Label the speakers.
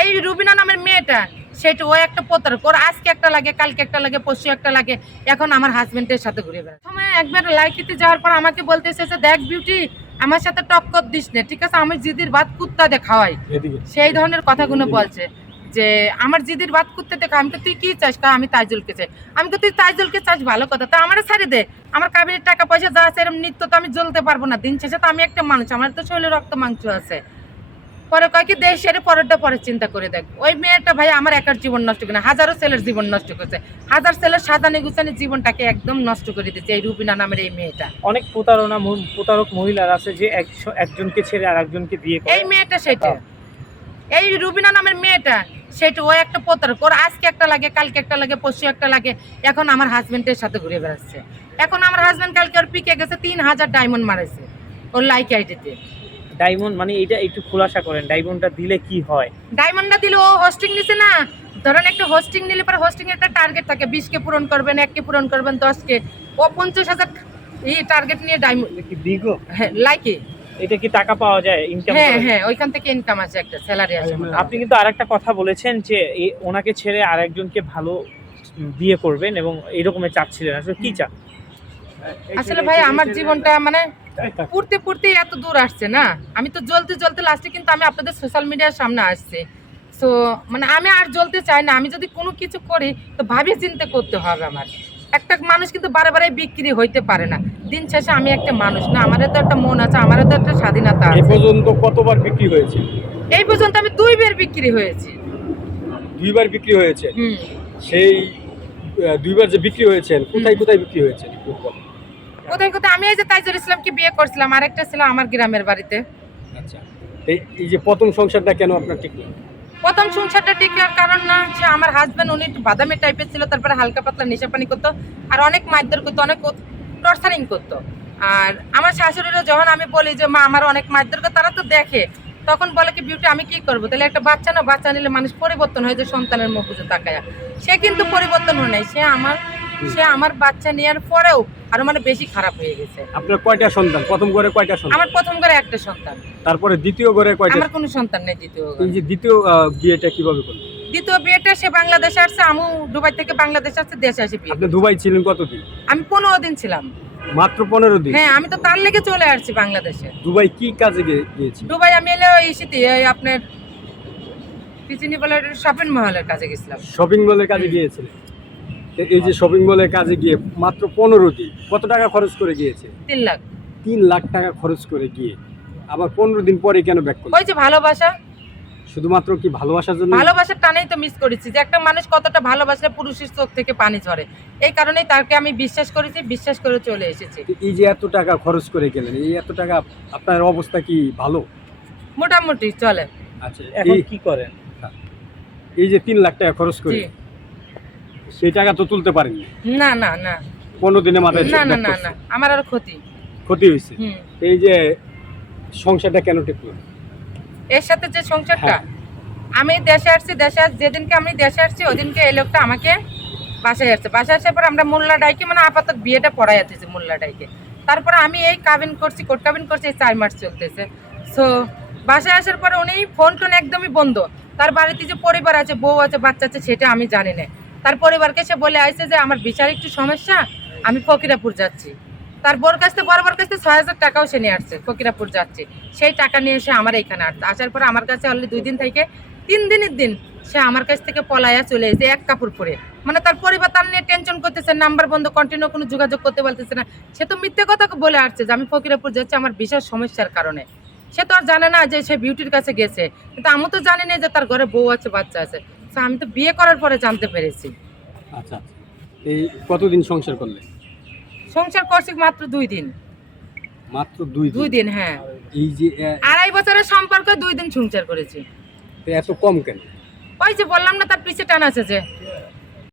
Speaker 1: এই রুবিনা নামের মেয়েটা সেটা ও একটা প্রতারক। ওর আজকে একটা লাগে কালকে একটা লাগে পরশু একটা লাগে। এখন আমার হাজবেন্ডের সাথে ঘুরে বেড়ায়। সময় একবার লাইকিতে যাওয়ার পর আমাকে বলতে এসেছে দেখ বিউটি আমার সাথে টক্কর দিস না ঠিক আছে? আমি জিদির ভাত কুত্তা দিয়ে খাওয়াই সেই ধরনের কথাগুলো বলছে যে আমার জিদির বাদ করতে দেখো আমি তো তুই কি চাস? কা আমি তাইজুলকে চাই। আমি তো তুই তাইজুলকে চাস? ভালো কথা। তা আমার ছাড়ি দে। আমার কাবিনের টাকা পয়সা যা আছে এরকম নিত্য তো আমি জ্বলতে পারব না। দিন শেষে তো আমি একটা মানুষ আমার তো শরীরে রক্ত মাংস আছে। পরে কয় কি দেশ সেরে পরেরটা পরে চিন্তা করে দেখ। ওই মেয়েটা ভাই আমার একার জীবন নষ্ট করে না, হাজারো ছেলের জীবন নষ্ট করছে। হাজার ছেলের সাজানি গুছানি জীবনটাকে একদম নষ্ট করে দিচ্ছে এই রুবিনা নামের এই মেয়েটা।
Speaker 2: অনেক প্রতারণা প্রতারক মহিলার আছে যে একজনকে ছেড়ে আর একজনকে বিয়ে করে।
Speaker 1: এই মেয়েটা সেটা। এই রুবিনা নামের মেয়েটা সেটা ও একটা প্রতারক। ওর আজকে একটা লাগে কালকে একটা লাগে পরশু একটা লাগে। এখন আমার হাজবেন্ডের সাথে ঘুরে বেড়াচ্ছে। এখন আমার হাজবেন্ড কালকে ওর পিকে গেছে তিন হাজার ডায়মন্ড মারেছে ওর লাইক আইডিতে
Speaker 2: ডায়মন্ড মানে এটা একটু খোলাসা করেন ডায়মন্ডটা দিলে কি হয়?
Speaker 1: ডায়মন্ডটা দিলে ও হোস্টিং নিছে না। ধরেন একটা হোস্টিং নিলে পরে হোস্টিং একটা টার্গেট থাকে বিশ কে পূরণ করবেন এককে পূরণ করবেন দশকে ও পঞ্চাশ হাজার এই টার্গেট নিয়ে ডায়মন্ড
Speaker 2: কি বিগো
Speaker 1: হ্যাঁ লাইকে
Speaker 2: এটা কি টাকা পাওয়া যায় ইনকাম
Speaker 1: হ্যাঁ হ্যাঁ ওইখান থেকে ইনকাম আছে একটা স্যালারি আছে
Speaker 2: আপনি কিন্তু আরেকটা কথা বলেছেন যে এ- ওনাকে ছেড়ে আরেকজনকে ভালো বিয়ে করবেন এবং এরকমের চাচ্ছিলেন আসলে কি চান
Speaker 1: আসলে ভাই আমার জীবনটা মানে পড়তে পড়তে এত দূর আসছে না? আমি তো জ্বলতে জ্বলতে লাস্টে কিন্তু আমি আপনাদের সোশ্যাল মিডিয়ার সামনে আসছে। সো মানে আমি আর জ্বলতে চাই না আমি যদি কোনো কিছু করি তো ভাবি চিন্তা করতে হবে আমার। একটা মানুষ কিন্তু বারে বারে বিক্রি হইতে পারে না। দিন শেষে আমি একটা মানুষ না আমারও তো একটা মন আছে আমারও তো একটা স্বাধীনতা আছে।
Speaker 3: পর্যন্ত কতবার বিক্রি হয়েছে?
Speaker 1: এই পর্যন্ত আমি দুই বের বিক্রি হয়েছি।
Speaker 3: দুইবার বিক্রি হয়েছে? সেই দুইবার যে বিক্রি হয়েছে কোথায় কোথায় বিক্রি হয়েছে।
Speaker 1: কোথায় কোথায় আমি এই যে তাইজুল ইসলামকে বিয়ে করছিলাম আরেকটা ছিল আমার গ্রামের বাড়িতে।
Speaker 3: আচ্ছা। এই যে প্রথম সংসারটা কেন আপনার ঠিক না
Speaker 1: প্রথম সংসারটা টিকার কারণ না যে আমার হাজবেন্ড উনি একটু বাদামি টাইপের ছিল তারপরে হালকা পাতলা নেশা পানি করতো আর অনেক মারধর করতো অনেক টর্চারিং করতো। আর আমার শাশুড়িরও যখন আমি বলি যে মা আমার অনেক মারধর করতো তারা তো দেখে। তখন বলে কি বিউটি আমি কি করব? তাহলে একটা বাচ্চা না বাচ্চা নিলে মানুষ পরিবর্তন হয় যে সন্তানের মুখ বুঝে তাকায়। সে কিন্তু পরিবর্তন হয় নাই সে আমার সে আমার বাচ্চা নেওয়ার পরেও আরও মানে বেশি খারাপ হয়ে গেছে।
Speaker 3: আপনার কয়টা সন্তান? প্রথম ঘরে কয়টা সন্তান?
Speaker 1: আমার প্রথম ঘরে একটা সন্তান।
Speaker 3: তারপরে দ্বিতীয় ঘরে কয়টা?
Speaker 1: আমার কোনো সন্তান নেই দ্বিতীয় ঘরে।
Speaker 3: এই যে দ্বিতীয় আহ, বিয়েটা কীভাবে করলেন?
Speaker 1: দ্বিতীয় বিয়েটা সে বাংলাদেশে আসছে আমু দুবাই থেকে বাংলাদেশে আসছে দেশে আসে বিয়ে
Speaker 3: আপনি দুবাই ছিলেন কতদিন?
Speaker 1: আমি পনেরো দিন ছিলাম।
Speaker 3: মাত্র পনেরো দিন?
Speaker 1: হ্যাঁ আমি তো তার লেগে চলে আসছি বাংলাদেশে।
Speaker 3: দুবাই কি কাজে গিয়েছি
Speaker 1: দুবাই আমি এলে ওই শীতে এই আপনার পিচিনি বলে শপিং মহলের কাছে গেছিলাম।
Speaker 3: শপিং মলের কাজে গিয়েছিলেন? তো এই যে শপিং মলের কাজে গিয়ে মাত্র পনেরো দিন কত টাকা খরচ করে গিয়েছে?
Speaker 1: তিন লাখ।
Speaker 3: তিন লাখ টাকা খরচ করে গিয়ে আবার পনেরো দিন পরে কেন ব্যাক করলেন
Speaker 1: ওই যে ভালোবাসা।
Speaker 3: শুধুমাত্র কি ভালোবাসার জন্য?
Speaker 1: ভালোবাসার টানেই তো মিস করেছি যে একটা মানুষ কতটা ভালোবাসলে পুরুষের চোখ থেকে পানি ঝরে। এই কারণেই তাকে আমি বিশ্বাস করেছি বিশ্বাস করে চলে এসেছি।
Speaker 3: এই যে এত টাকা খরচ করে গেলেন এই এত টাকা আপনার অবস্থা কি ভালো?
Speaker 1: মোটামুটি চলে।
Speaker 3: আচ্ছা
Speaker 2: এখন কি করেন?
Speaker 3: এই যে তিন লাখ টাকা খরচ করে সেই টাকা তো তুলতে পারেননি
Speaker 1: না না না।
Speaker 3: পনেরো দিনে মাথায়
Speaker 1: না না না না। আমার আর ক্ষতি।
Speaker 3: ক্ষতি হয়েছে? এই যে সংসারটা কেন টিকলো?
Speaker 1: এর সাথে যে সংসারটা
Speaker 3: হ্যাঁ।
Speaker 1: আমি দেশে আসছি দেশে আস যেদিনকে আমি দেশে আসছি ওদিনকে এই লোকটা আমাকে বাসায় আসছে। বাসায় আসার পর আমরা মোল্লা ডাইকে মানে আপাতত বিয়েটা পড়াই যাচ্ছে মোল্লা ডাইকে। তারপরে আমি এই কাবিন করছি কোট কাবিন করছি এই চার মাস চলতেছে। সো বাসায় আসার পরে উনি ফোন টোন একদমই বন্ধ। তার বাড়িতে যে পরিবার আছে বউ আছে বাচ্চা আছে সেটা আমি জানি না। তার পরিবারকে সে বলে আসছে যে, আমার বিচার একটু সমস্যা, আমি ফকিরাপুর যাচ্ছি। তার বোর কাছ থেকে বড় কাছ থেকে ছয় হাজার টাকাও সে নিয়ে আসছে, ফকিরাপুর যাচ্ছে। সেই টাকা নিয়ে এসে আমার এইখানে আসছে আসার পরে আমার কাছে অলরেডি দুই দিন থেকে, তিন দিনের দিন সে আমার কাছ থেকে পলায়া চলে এসে এক কাপড় পরে। মানে তার পরিবার তার নিয়ে টেনশন করতেছে নাম্বার বন্ধ কন্টিনিউ কোনো যোগাযোগ করতে বলতেছে না। সে তো মিথ্যে কথা বলে আসছে যে, আমি ফকিরাপুর যাচ্ছি আমার বিশেষ সমস্যার কারণে। সে তো আর জানে না যে সে বিউটির কাছে গেছে। কিন্তু আমি তো জানি না যে তার ঘরে বউ আছে, বাচ্চা আছে। তো আমি তো বিয়ে করার পরে জানতে পেরেছি।
Speaker 3: আচ্ছা আচ্ছা। এই কতদিন সংসার করলে?
Speaker 1: সংসার করছি মাত্র দুই দিন।
Speaker 3: মাত্র দুই
Speaker 1: দুই
Speaker 3: দিন
Speaker 1: হ্যাঁ।
Speaker 3: এই যে
Speaker 1: আড়াই বছরের সম্পর্ক দুই দিন সংসার করেছি।
Speaker 3: এত কম কেন?
Speaker 1: ওই যে বললাম না তার পিছে টান আছে যে।